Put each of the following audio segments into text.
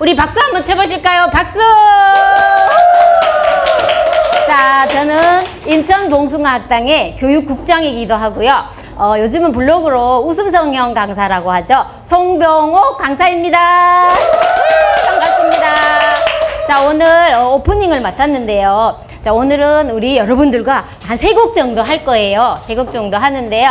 우리 박수 한번 쳐보실까요? 박수! 자, 저는 인천 봉숭아학당의 교육국장이기도 하고요. 어, 요즘은 블로그로 웃음 성형 강사라고 하죠. 송병옥 강사입니다. 반갑습니다. 자, 오늘 어, 오프닝을 맡았는데요. 자, 오늘은 우리 여러분들과 한 세 곡 정도 할 거예요. 세 곡 정도 하는데요.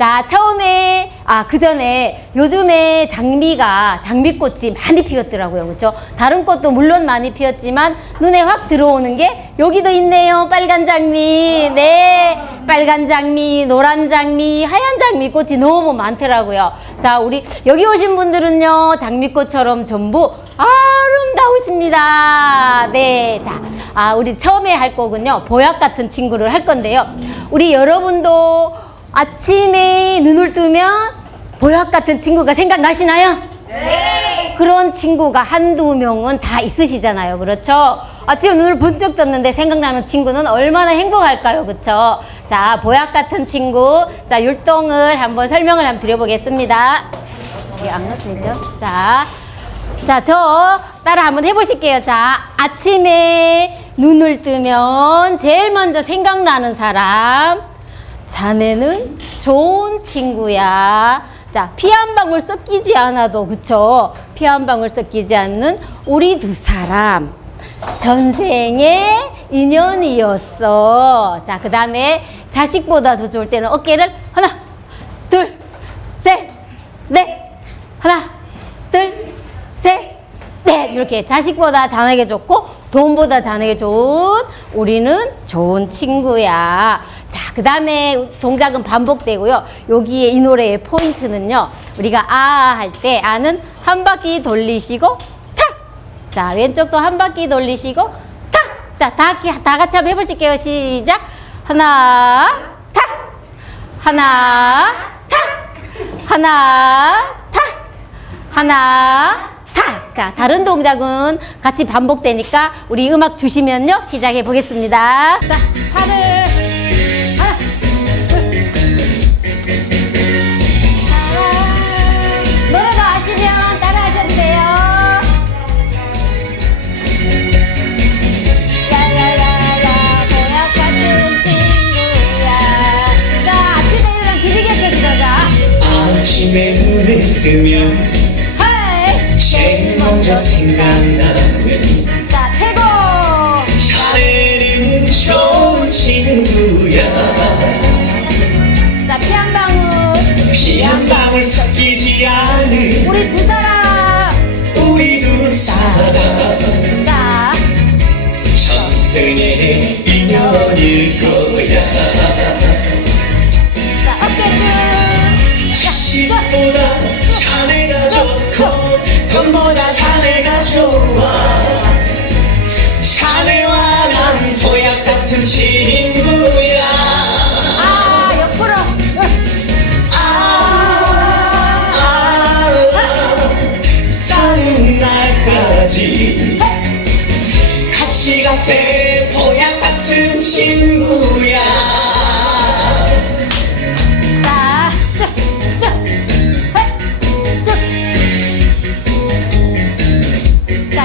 자, 처음에, 아, 그 전에 요즘에 장미가, 장미꽃이 많이 피었더라고요. 그렇죠? 다른 꽃도 물론 많이 피었지만 눈에 확 들어오는 게 여기도 있네요. 빨간 장미. 네. 빨간 장미, 노란 장미, 하얀 장미 꽃이 너무 많더라고요. 자, 우리 여기 오신 분들은요. 장미꽃처럼 전부 아름다우십니다. 네. 자, 아, 우리 처음에 할 곡은요. 보약 같은 친구를 할 건데요. 우리 여러분도 아침에 눈을 뜨면 보약 같은 친구가 생각나시나요? 네. 그런 친구가 한두 명은 다 있으시잖아요. 그렇죠? 아침에 눈을 번쩍 떴는데 생각나는 친구는 얼마나 행복할까요? 그렇죠? 자, 보약 같은 친구. 자, 율동을 한번 설명을 한번 드려보겠습니다. 이게 안 맞죠? 자, 자, 저 따라 한번 해보실게요. 자, 아침에 눈을 뜨면 제일 먼저 생각나는 사람. 자네는 좋은 친구야. 자, 피 한 방울 섞이지 않아도, 그쵸? 피 한 방울 섞이지 않는 우리 두 사람. 전생의 인연이었어. 자, 그 다음에 자식보다 더 좋을 때는 어깨를 하나, 둘, 셋, 넷. 하나, 둘, 셋, 넷. 이렇게 자식보다 자네게 좋고 돈보다 자네게 좋은 우리는 좋은 친구야. 자, 그 다음에 동작은 반복되고요. 여기에 이 노래의 포인트는요. 우리가 아 할 때 아는 한 바퀴 돌리시고 탁! 자, 왼쪽도 한 바퀴 돌리시고 탁! 자, 다, 다 같이 한번 해보실게요. 시작. 하나, 탁! 하나, 탁! 하나, 탁! 하나, 탁! 자, 다른 동작은 같이 반복되니까 우리 음악 주시면요. 시작해 보겠습니다. 자, 팔을 헤이! 제일 먼저 생각나는 자, 최고! 자네는 좋은 친구야 자, 피 한 방울. 피 한 방울 섞이지 않은 우리 두 사람. 우리 두 사람 자, 전생의 인연일 거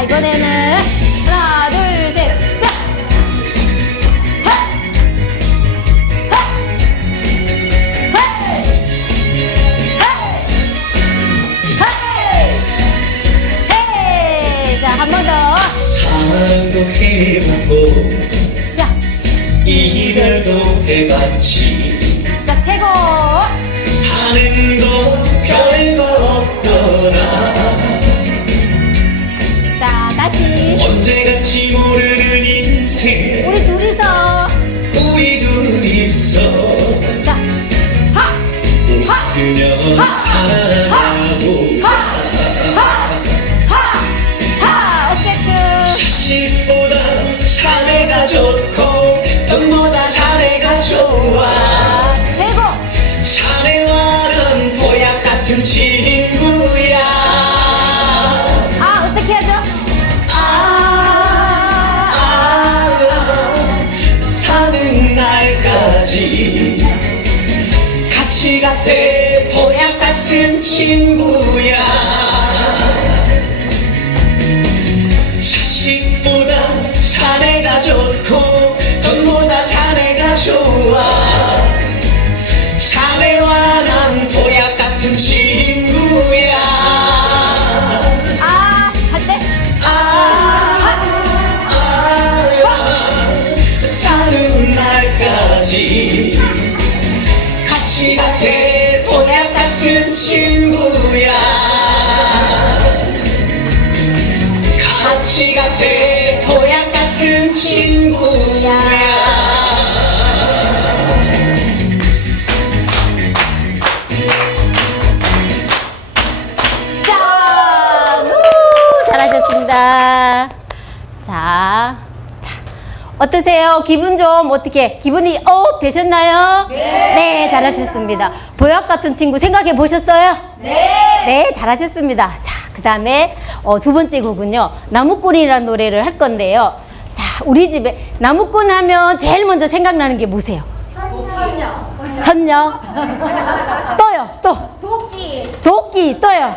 이번에는 하나, 둘, 셋! 자, 한번 더. 사랑도 해보고 자, 이별도 해봤지 자, 최고. 사는 거 별거 언제 갈지 모르는 인생 우리 둘이서. 우리 둘이서 자, 하! 웃으며 살아 보약 같이 가세 보약 같은 친구야 짠! 우, 잘하셨습니다. 자, 자, 어떠세요? 기분 좀 어떻게? 기분이 업 되셨나요? 네. 잘하셨습니다. 보약 같은 친구 생각해 보셨어요? 네. 네, 잘하셨습니다. 자, 그 다음에 어, 두 번째 곡은요. 나무꾼이라는 노래를 할 건데요. 자, 우리 집에 나무꾼 하면 제일 먼저 생각나는 게 뭐세요? 선녀. 또요, 또. 도끼. 도끼, 또요.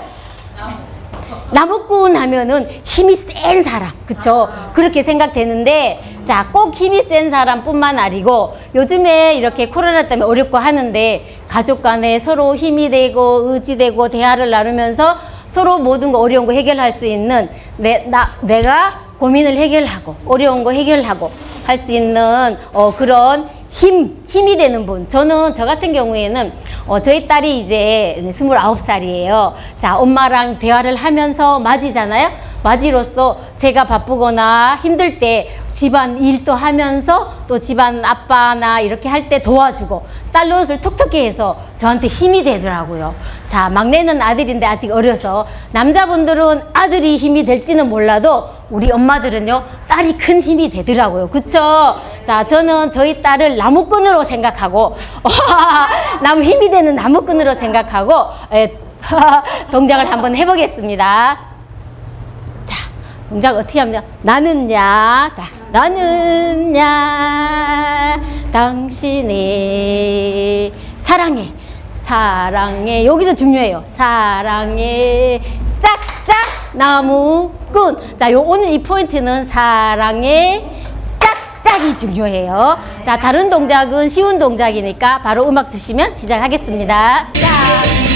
나무꾼 하면은 힘이 센 사람, 그쵸? 그렇게 생각되는데, 자, 꼭 힘이 센 사람뿐만 아니고, 요즘에 이렇게 코로나 때문에 어렵고 하는데, 가족 간에 서로 힘이 되고, 의지되고, 대화를 나누면서 서로 모든 거 어려운 거 해결할 수 있는, 내, 나, 내가 고민을 해결하고, 어려운 거 해결하고, 할 수 있는, 어, 그런 힘, 힘이 되는 분. 저는 저 같은 경우에는 어, 저희 딸이 이제 29살이에요. 자, 엄마랑 대화를 하면서 맞이잖아요. 맞이로서 제가 바쁘거나 힘들 때 집안 일도 하면서 또 집안 아빠나 이렇게 할 때 도와주고 딸 노릇을 톡톡히 해서 저한테 힘이 되더라고요. 자, 막내는 아들인데 아직 어려서 남자분들은 아들이 힘이 될지는 몰라도 우리 엄마들은요, 딸이 큰 힘이 되더라고요. 그쵸? 자, 저는 저희 딸을 나무꾼으로 생각하고, 나무 힘이 되는 나무꾼으로 생각하고, 에, 동작을 한번 해보겠습니다. 자, 동작 어떻게 하면 나는야, 자, 나는야, 당신의 사랑해, 사랑해. 여기서 중요해요. 사랑해, 짝짝 나무꾼. 자, 요 오늘 이 포인트는 사랑해, 짝짝이 중요해요. 자, 다른 동작은 쉬운 동작이니까 바로 음악 주시면 시작하겠습니다. 자,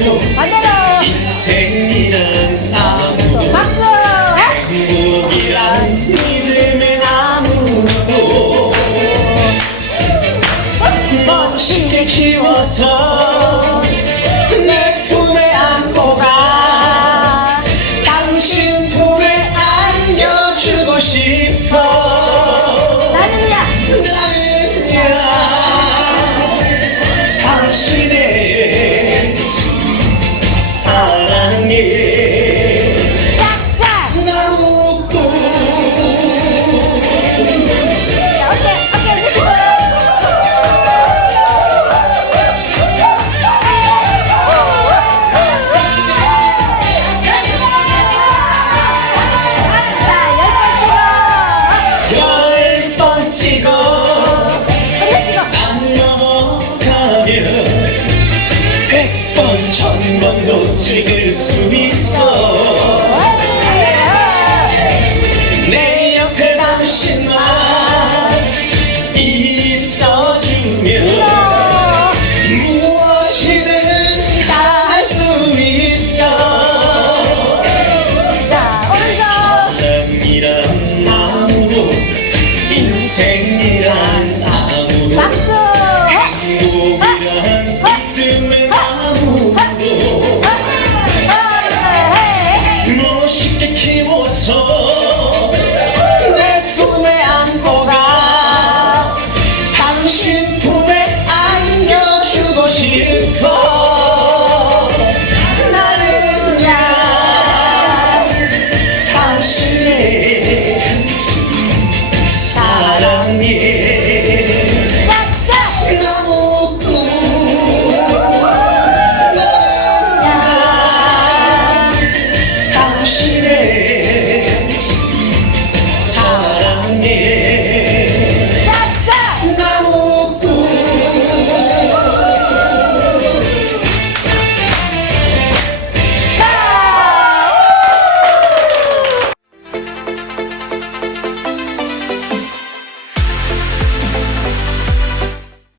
나